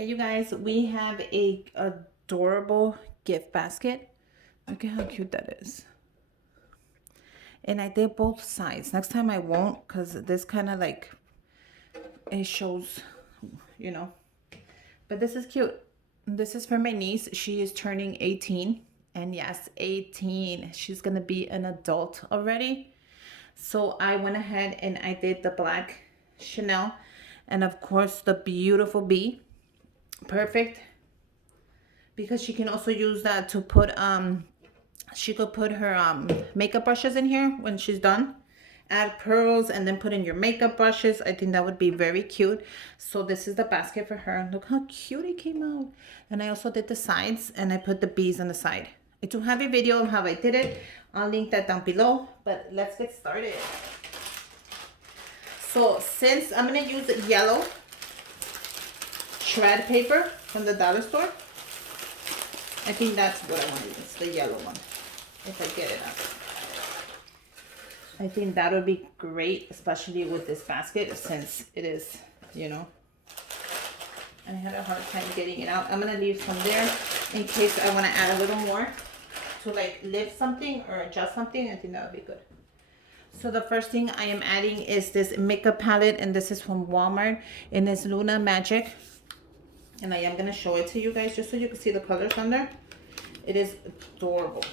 Hey, you guys, we have a adorable gift basket. Look at how cute that is. And I did both sides. Next time I won't, because this kind of like, it shows, you know. But this is cute. This is for my niece. She is turning 18. And yes, 18. She's going to be an adult already. So I went ahead and I did the black Chanel. And of course, the beautiful bee. Perfect, because she can also use that to put she could put her makeup brushes in here when she's done. Add pearls and then put in your makeup brushes. I think that would be very cute. So this is the basket for her. Look how cute it came out. And I also did the sides and I put the bees on the side. I do have a video of how I did it. I'll link that down below, but let's get started. So since I'm gonna use yellow shred paper from the dollar store, I think that's what I want to use, the yellow one, if I get it up. I think that would be great, especially with this basket, since it is, you know, I had a hard time getting it out. I'm going to leave some there in case I want to add a little more to like lift something or adjust something. I think that would be good. So the first thing I am adding is this makeup palette, and this is from Walmart, and it's Luna Magic. And I am going to show it to you guys just so you can see the colors on there. It is adorable.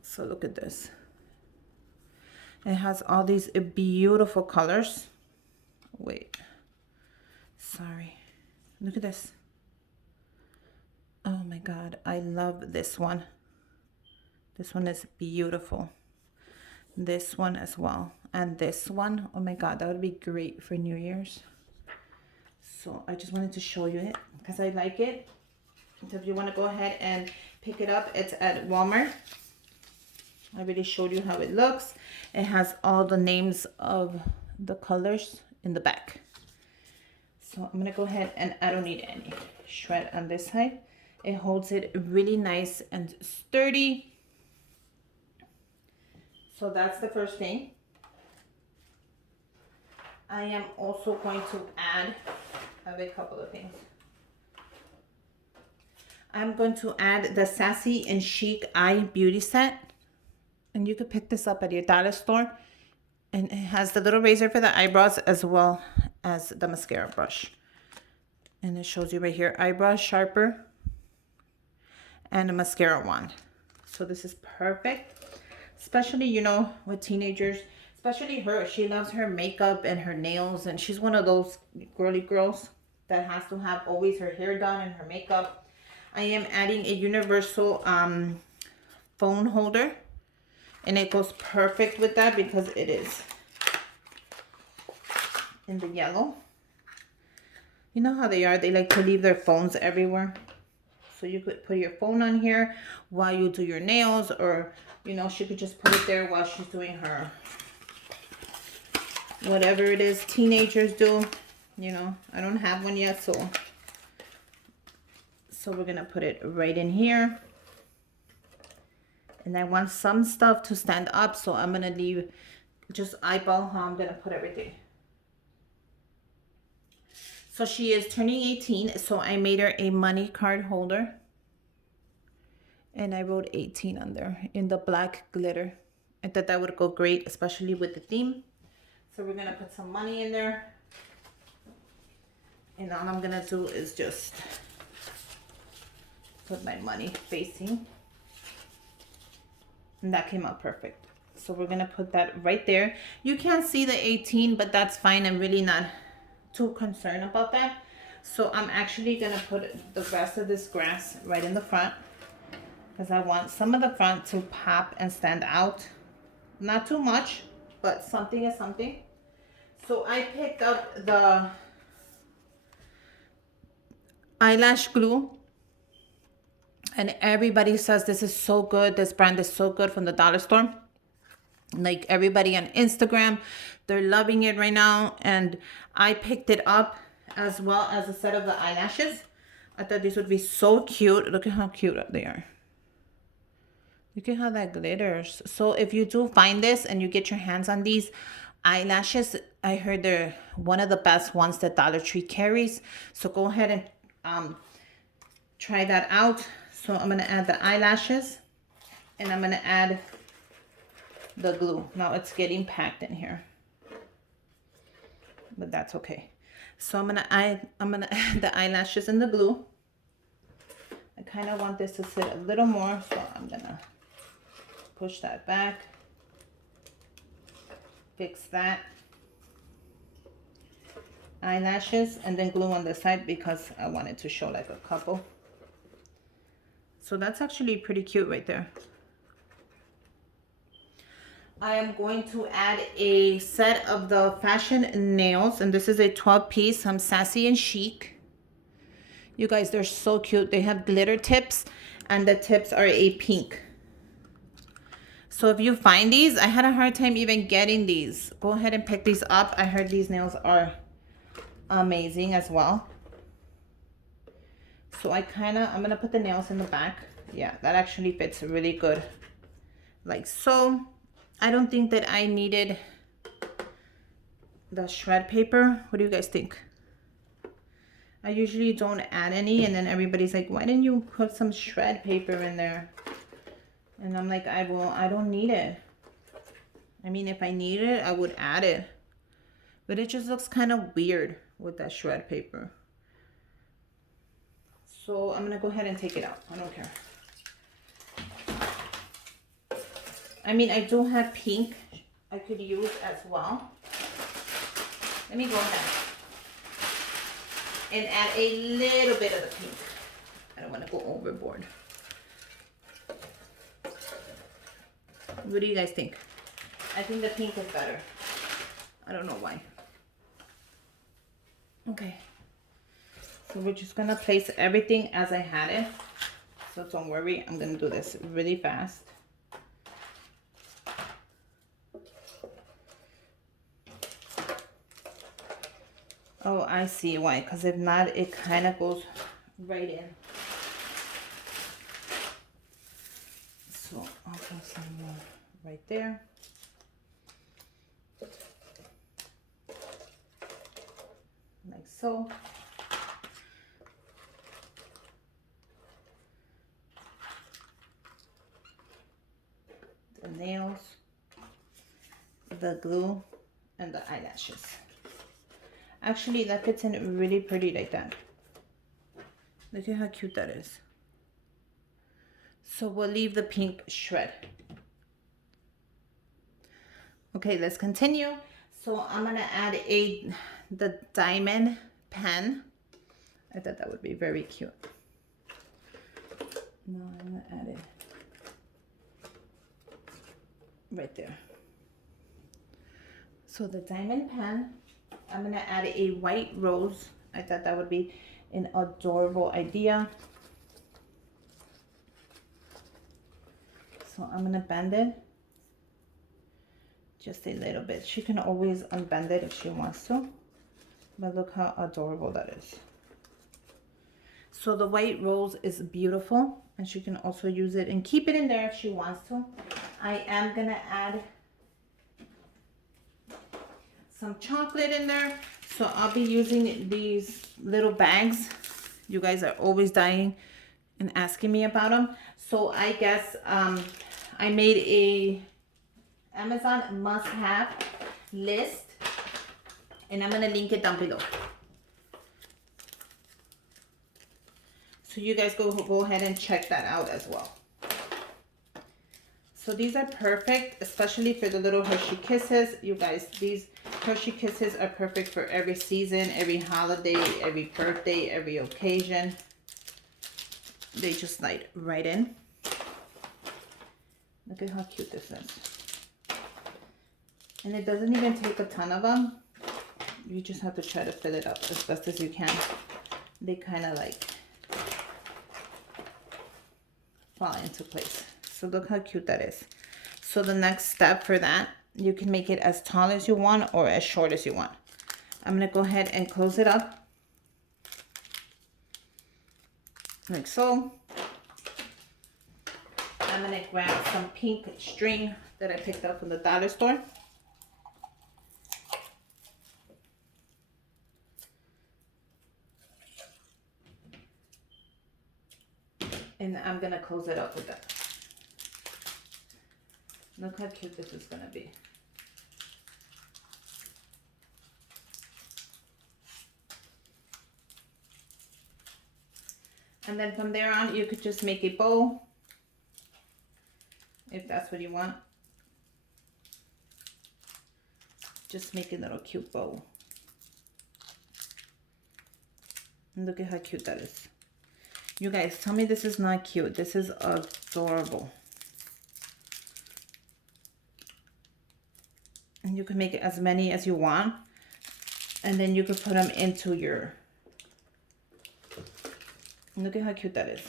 So look at this. It has all these beautiful colors. Wait. Sorry. Look at this. Oh my God. I love this one. This one is beautiful. This one as well. And this one. Oh my God. That would be great for New Year's. So I just wanted to show you it because I like it. So if you want to go ahead and pick it up, it's at Walmart. I already showed you how it looks. It has all the names of the colors in the back. So I'm going to go ahead and I don't need any shred on this side. It holds it really nice and sturdy. So that's the first thing. I am also going to add a couple of things. I'm going to add the Sassy and Chic Eye Beauty Set. And you could pick this up at your dollar store. And it has the little razor for the eyebrows as well as the mascara brush. And it shows you right here, eyebrow sharper and a mascara wand. So this is perfect. Especially, you know, with teenagers. Especially her. She loves her makeup and her nails. And she's one of those girly girls that has to have always her hair done and her makeup. I am adding a universal phone holder. And it goes perfect with that because it is in the yellow. You know how they are? They like to leave their phones everywhere. So you could put your phone on here while you do your nails, or, you know, she could just put it there while she's doing her whatever it is teenagers do. You know, I don't have one yet, so we're going to put it right in here. And I want some stuff to stand up, so I'm going to leave, just eyeball how I'm going to put everything. So she is turning 18, so I made her a money card holder. And I wrote 18 on there in the black glitter. I thought that would go great, especially with the theme. So we're going to put some money in there. And all I'm going to do is just put my money facing. And that came out perfect. So we're going to put that right there. You can't see the 18, but that's fine. I'm really not too concerned about that. So I'm actually going to put the rest of this grass right in the front, because I want some of the front to pop and stand out. Not too much, but something is something. So I picked up the eyelash glue. And everybody says this is so good. This brand is so good from the dollar store. Like everybody on Instagram, they're loving it right now. And I picked it up as well as a set of the eyelashes. I thought these would be so cute. Look at how cute they are. Look at how that glitters. So if you do find this and you get your hands on these, eyelashes. I heard they're one of the best ones that Dollar Tree carries. So go ahead and try that out. So I'm gonna add the eyelashes and I'm gonna add the glue. Now it's getting packed in here, but that's okay. So I'm gonna add the eyelashes and the glue. I kind of want this to sit a little more, so I'm gonna push that back, fix that. Eyelashes and then glue on the side because I wanted to show like a couple. So that's actually pretty cute right there. I am going to add a set of the fashion nails, and this is a 12 piece. I'm sassy and chic. You guys, they're so cute. They have glitter tips and the tips are a pink. So if you find these, I had a hard time even getting these. Go ahead and pick these up. I heard these nails are amazing as well. So I'm gonna put the nails in the back. Yeah, that actually fits really good. Like so. I don't think that I needed the shred paper. What do you guys think? I usually don't add any, and then everybody's like, why didn't you put some shred paper in there? And I'm like, I don't need it. I mean, if I needed it, I would add it. But it just looks kind of weird with that shred paper. So I'm gonna go ahead and take it out. I don't care. I mean, I do have pink I could use as well. Let me go ahead and add a little bit of the pink. I don't want to go overboard. What do you guys think? I think the pink is better. I don't know why. Okay. So we're just gonna place everything as I had it. So don't worry, I'm gonna do this really fast. Oh, I see why, because if not, it kind of goes right in. So I'll put some more right there. Like so. The nails, the glue, and the eyelashes. Actually, that fits in really pretty like that. Look at how cute that is. So we'll leave the pink shred. Okay, let's continue. So I'm gonna add the diamond pen. I thought that would be very cute. No, I'm gonna add it right there. So the diamond pen, I'm gonna add a white rose. I thought that would be an adorable idea. So I'm gonna bend it just a little bit. She can always unbend it if she wants to, but look how adorable that is. So the white rose is beautiful, and she can also use it and keep it in there if she wants to. I am gonna add some chocolate in there. So I'll be using these little bags. You guys are always dying and asking me about them. So I guess I made a Amazon must-have list, and I'm gonna link it down below. So you guys go ahead and check that out as well. So these are perfect, especially for the little Hershey Kisses. You guys, these Hershey Kisses are perfect for every season, every holiday, every birthday, every occasion. They just slide right in. Look at how cute this is. And it doesn't even take a ton of them. You just have to try to fill it up as best as you can. They kind of like fall into place. So look how cute that is. So the next step for that, you can make it as tall as you want or as short as you want. I'm gonna go ahead and close it up like so. I'm gonna grab some pink string that I picked up from the dollar store. And I'm gonna close it up with that. Look how cute this is gonna be. And then from there on, you could just make a bow, if that's what you want. Just make a little cute bow. And look at how cute that is. You guys, tell me this is not cute. This is adorable. And you can make as many as you want. And then you could put them into your... Look at how cute that is.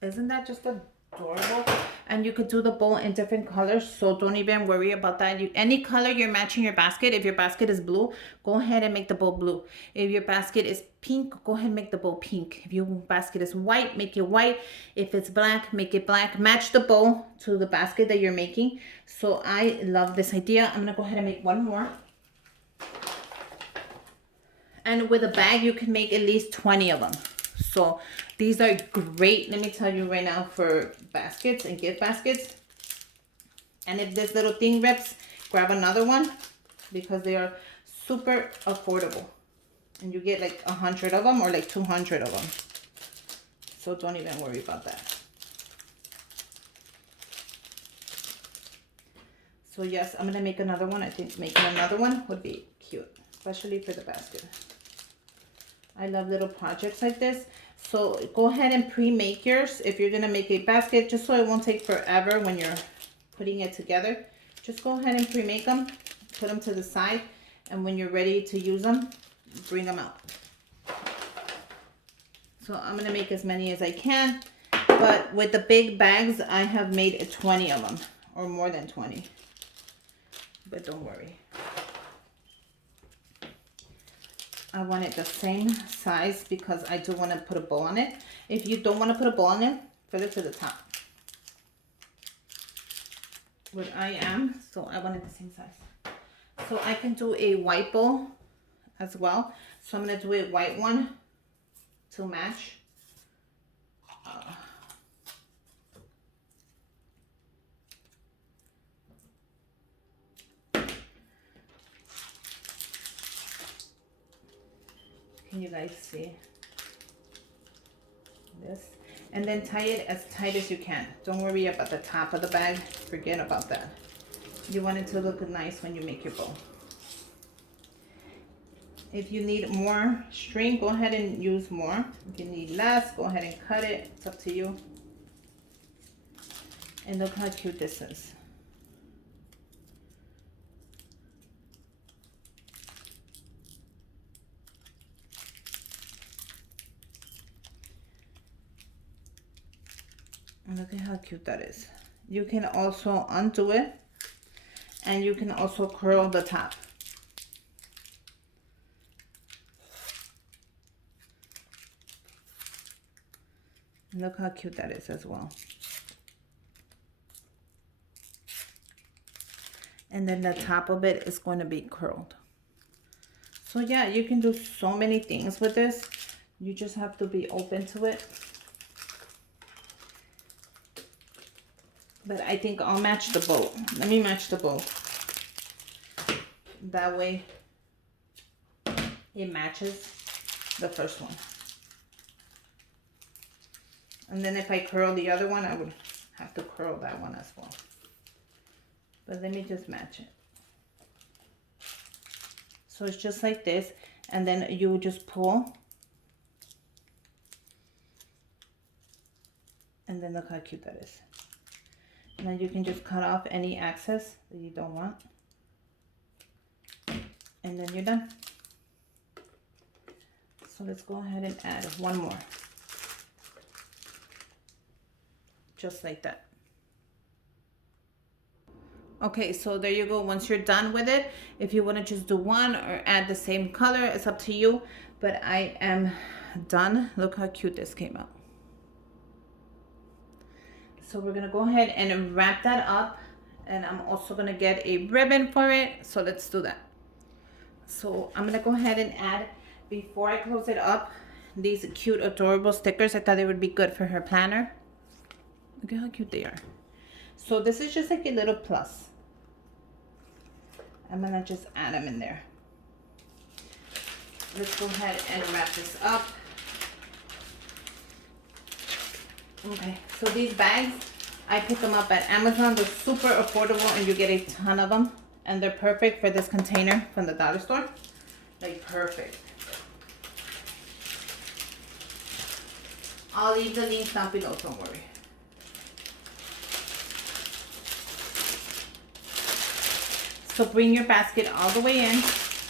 Isn't that just adorable? And you could do the bowl in different colors, so don't even worry about that. Any color you're matching your basket. If your basket is blue, go ahead and make the bowl blue. If your basket is pink, go ahead and make the bowl pink. If your basket is white, make it white. If it's black, make it black. Match the bowl to the basket that you're making. So I love this idea. I'm gonna go ahead and make one more. And with a bag, you can make at least 20 of them. So these are great, let me tell you right now, for baskets and gift baskets. And if this little thing rips, grab another one, because they are super affordable. And you get like 100 of them or like 200 of them. So don't even worry about that. So yes, I'm gonna make another one. I think making another one would be cute, especially for the basket. I love little projects like this. So go ahead and pre-make yours if you're gonna make a basket, just so it won't take forever when you're putting it together. Just go ahead and pre-make them, put them to the side, and when you're ready to use them, bring them out. So I'm gonna make as many as I can, but with the big bags, I have made 20 of them, or more than 20, but don't worry. I want it the same size because I do want to put a bow on it. If you don't want to put a bow on it, fill it to the top. But I am, so I want it the same size. So I can do a white bow as well. So I'm going to do a white one to match. Can you guys see this? And then tie it as tight as you can. Don't worry about the top of the bag. Forget about that. You want it to look nice when you make your bow. If you need more string, go ahead and use more. If you need less, go ahead and cut it. It's up to you. And look how cute this is. And look at how cute that is. You can also undo it, and you can also curl the top. And look how cute that is as well. And then the top of it is going to be curled. So yeah, you can do so many things with this. You just have to be open to it. But I think I'll match the bow. Let me match the bow. That way it matches the first one. And then if I curl the other one, I would have to curl that one as well. But let me just match it. So it's just like this. And then you just pull. And then look how cute that is. And then you can just cut off any excess that you don't want. And then you're done. So let's go ahead and add one more. Just like that. Okay, so there you go. Once you're done with it, if you want to just do one or add the same color, it's up to you. But I am done. Look how cute this came out. So we're gonna go ahead and wrap that up, and I'm also gonna get a ribbon for it. So let's do that. So I'm gonna go ahead and add, before I close it up, these cute, adorable stickers. I thought they would be good for her planner. Look at how cute they are. So this is just like a little plus. I'm gonna just add them in there. Let's go ahead and wrap this up. Okay, so these bags, I pick them up at Amazon. They're super affordable and you get a ton of them. And they're perfect for this container from the dollar store. Like perfect. I'll leave the link down below, don't worry. So bring your basket all the way in.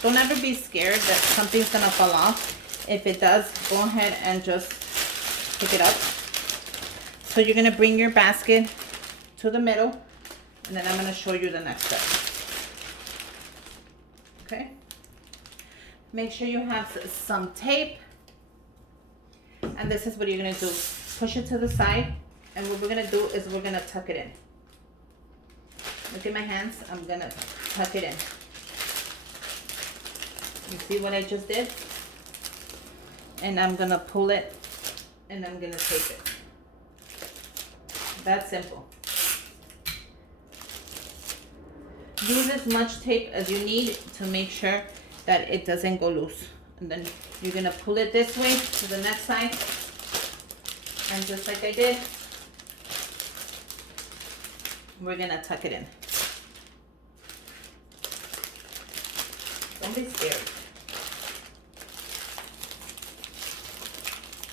Don't ever be scared that something's gonna fall off. If it does, go ahead and just pick it up. So you're gonna bring your basket to the middle, and then I'm gonna show you the next step. Okay? Make sure you have some tape. And this is what you're gonna do. Push it to the side, and what we're gonna do is we're gonna tuck it in. Look at my hands, I'm gonna tuck it in. You see what I just did? And I'm gonna pull it, and I'm gonna tape it. That's simple. Use as much tape as you need to make sure that it doesn't go loose. And then you're gonna pull it this way to the next side. And just like I did, we're gonna tuck it in. Don't be scared.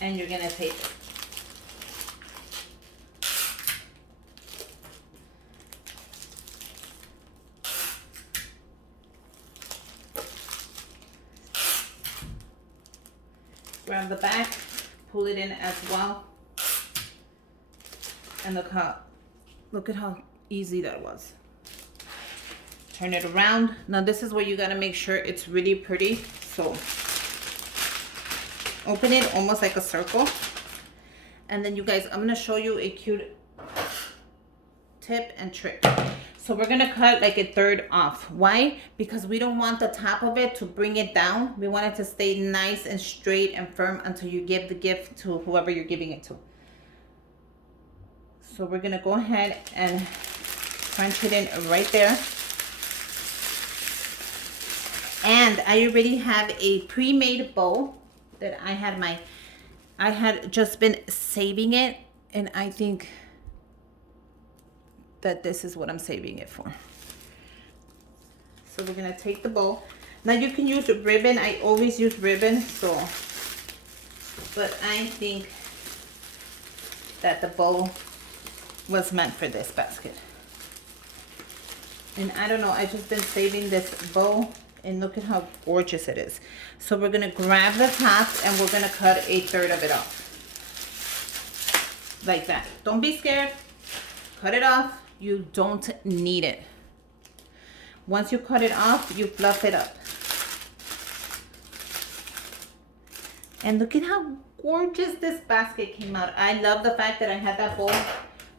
And you're gonna tape it. Grab the back, pull it in as well. And look at how easy that was. Turn it around. Now this is where you gotta make sure it's really pretty. So open it almost like a circle. And then you guys, I'm gonna show you a cute tip and trick. So we're gonna cut like a third off. Why? Because we don't want the top of it to bring it down. We want it to stay nice and straight and firm until you give the gift to whoever you're giving it to. So we're gonna go ahead and crunch it in right there. And I already have a pre-made bow that I had just been saving it, and I think that this is what I'm saving it for. So we're gonna take the bow. Now you can use ribbon. I always use ribbon, but I think that the bow was meant for this basket. And I don't know, I just been saving this bow, and look at how gorgeous it is. So we're gonna grab the top and we're gonna cut a third of it off. Like that. Don't be scared. Cut it off. You don't need it. Once you cut it off, you fluff it up. And look at how gorgeous this basket came out. I love the fact that I had that bowl.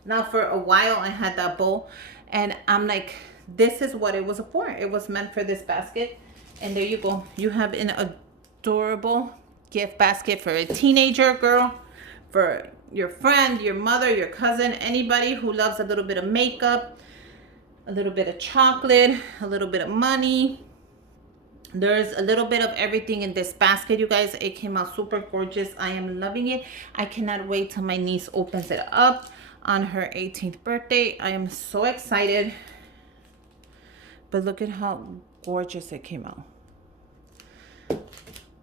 Now for a while I had that bowl, and I'm like, this is what it was for. It was meant for this basket. And there you go. You have an adorable gift basket for a teenager girl, for your friend, your mother, your cousin, anybody who loves a little bit of makeup, a little bit of chocolate, a little bit of money. There's a little bit of everything in this basket, you guys. It came out super gorgeous. I am loving it. I cannot wait till my niece opens it up on her 18th birthday. I am so excited. But look at how gorgeous it came out.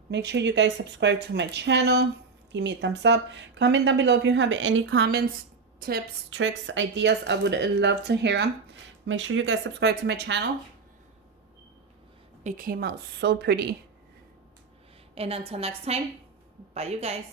Make sure you guys subscribe to my channel. Give me a thumbs up. Comment down below if you have any comments, tips, tricks, ideas. I would love to hear them. Make sure you guys subscribe to my channel. It came out so pretty. And until next time, bye you guys.